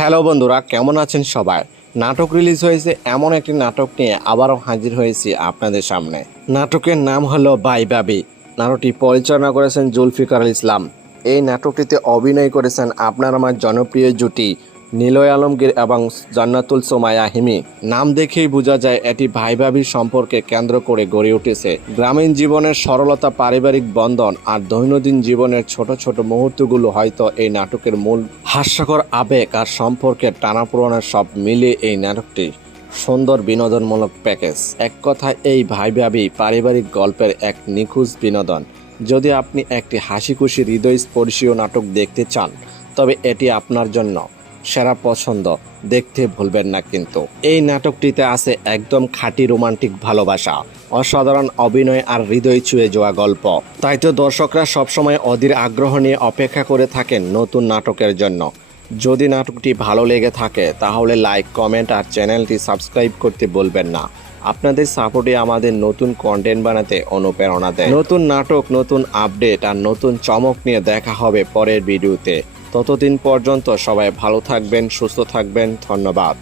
Hello বন্ধুরা, কেমন আছেন সবাই? নাটক রিলিজ হয়েছে, এমন একটি নাটক নিয়ে আবারও হাজির হয়েছি আপনাদের সামনে। নাটকের নাম হলো বাইবাবি। নাটকটি পরিচালনা করেছেন জুলফিকার ইসলাম। এই নাটকটিতে অভিনয় করেছেন আপনার আমার জনপ্রিয় জুটি নিলয় আলমগীর এবং জান্নাতুল সোমায়া হিমি। নাম দেখেই বোঝা যায় এটি ভাই ভাবির সম্পর্কে কেন্দ্র করে গড়ে উঠেছে। গ্রামীণ জীবনের সরলতা, পারিবারিক বন্ধন আর দৈনন্দিন জীবনের ছোট ছোট মুহূর্তগুলো হয়তো এই নাটকের মূল। হাস্যকর আবেগ আর সম্পর্কের টানাপোড়েনের সব মিলিয়ে এই নাটকটি সুন্দর বিনোদনমূলক প্যাকেজ। এক কথায় এই ভাই ভাবি পারিবারিক গল্পের এক নিখুঁত বিনোদন। যদি আপনি একটি হাসি খুশি হৃদয়স্পর্শীয় নাটক দেখতে চান, তবে এটি আপনার জন্য সেরা পছন্দ। দেখতে ভুলবেন না। কিন্তু এই নাটকটিতে আছে একদম খাঁটি রোমান্টিক ভালোবাসা, অসাধারণ অভিনয় আর হৃদয় ছুঁয়ে যাওয়া গল্প। তাই তো দর্শকরা সবসময় অধীর আগ্রহ নিয়ে অপেক্ষা করে থাকেন নতুন নাটকের জন্য। যদি নাটকটি ভালো লেগে থাকে তাহলে লাইক, কমেন্ট আর চ্যানেলটি সাবস্ক্রাইব করতে বলবেন না। আপনাদের সাপোর্টে আমাদের নতুন কন্টেন্ট বানাতে অনুপ্রেরণা দেয়। নতুন নাটক, নতুন আপডেট আর নতুন চমক নিয়ে দেখা হবে পরের ভিডিওতে। ততদিন পর্যন্ত সবাই ভালো থাকবেন, সুস্থ থাকবেন। ধন্যবাদ।